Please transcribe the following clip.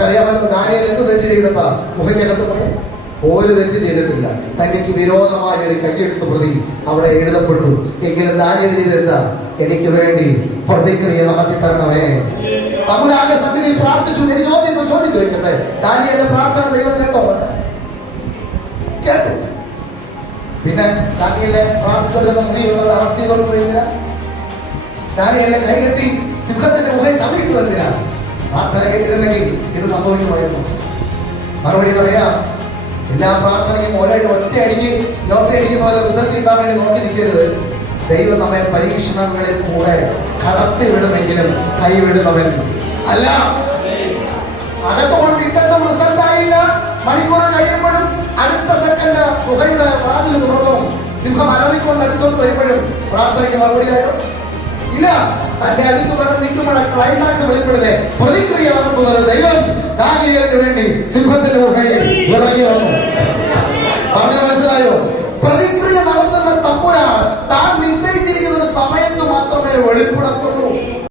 നമുക്കറിയാമല്ലോ ദാനിയൽ എന്ത് തെറ്റ് ചെയ്തിട്ടാ ഗുഹയ്ക്കകത്ത് പറയാം ഒരു തെറ്റ് ചെയ്തിട്ടില്ല. തനിക്ക് വിരോധമായ ഒരു കൈയെടുത്ത് പ്രതി അവിടെ എഴുതപ്പെട്ടു. എങ്കിലും ദാനിയൽ ചെയ്തെന്താ? എനിക്ക് വേണ്ടി പ്രതിക്രിയ നടത്തി തരണമേ തമ്പുരാന്റെ സന്നിധി പ്രാർത്ഥിച്ചു. എനിക്ക് ചോദ്യം ചോദിച്ചു വെക്കട്ടെ? ദാനിയന്റെ പ്രാർത്ഥന ദൈവം കേട്ടോ. കേട്ടു പിന്നെ ദാനിയലെ പ്രാർത്ഥിച്ചതിന് മുന്നിലുള്ള അവസ്ഥയോട് പോയതിനാ ദാനിയലെ കൈകെട്ടി സിംഹത്തിന്റെ മുഖം തമിട്ടു എന്തിനാ? പ്രാർത്ഥന കേട്ടിരുന്നെങ്കിൽ ഇത് സംഭവിക്കുമായിരുന്നു. മറുപടി പറയാ എല്ലാ പ്രാർത്ഥനയും ഓരോ ഒറ്റ അടിക്ക് ലോട്ടറി അടിക്കുന്ന പോലെ റിസൾട്ട് കിട്ടാൻ വേണ്ടി നോക്കി നിൽക്കരുത്. ദൈവം നമ്മെ പരീക്ഷണങ്ങളിൽ കൂടെ കടത്തി വിടുമെങ്കിലും കൈവിടുന്നവൻ അല്ല. അകത്തോട് ഇട്ടം റിസൾട്ട് ആയില്ല. മണിക്കൂർ കഴിയുമ്പോഴും അടുത്ത സെക്കൻഡ് പുകയുടെ വാതിൽ തുറന്നു. സിംഹം അലറിക്കൊണ്ട് അടുത്തോട്ട് വരുമ്പോഴും പ്രാർത്ഥനയ്ക്ക് മറുപടിയായോ ഇല്ല തന്റെ അടുത്ത് വന്ന് നിൽക്കുമ്പോഴാണ് ക്ലൈമാക്സ് വെളിപ്പെടുന്നത് പ്രതിക്രിയ നടത്തുന്നത് ദൈവം ദാനിയേലിന് വേണ്ടി സിംഹത്തിന്റെ ഗുഹയിൽ ഇറങ്ങി വന്നു പറഞ്ഞ മനസ്സിലായോ പ്രതിക്രിയ നടത്തുന്ന തമ്പുരാൻ താൻ നിശ്ചയിച്ചിരിക്കുന്ന ഒരു സമയത്ത് മാത്രമേ വെളിപ്പെടാൻ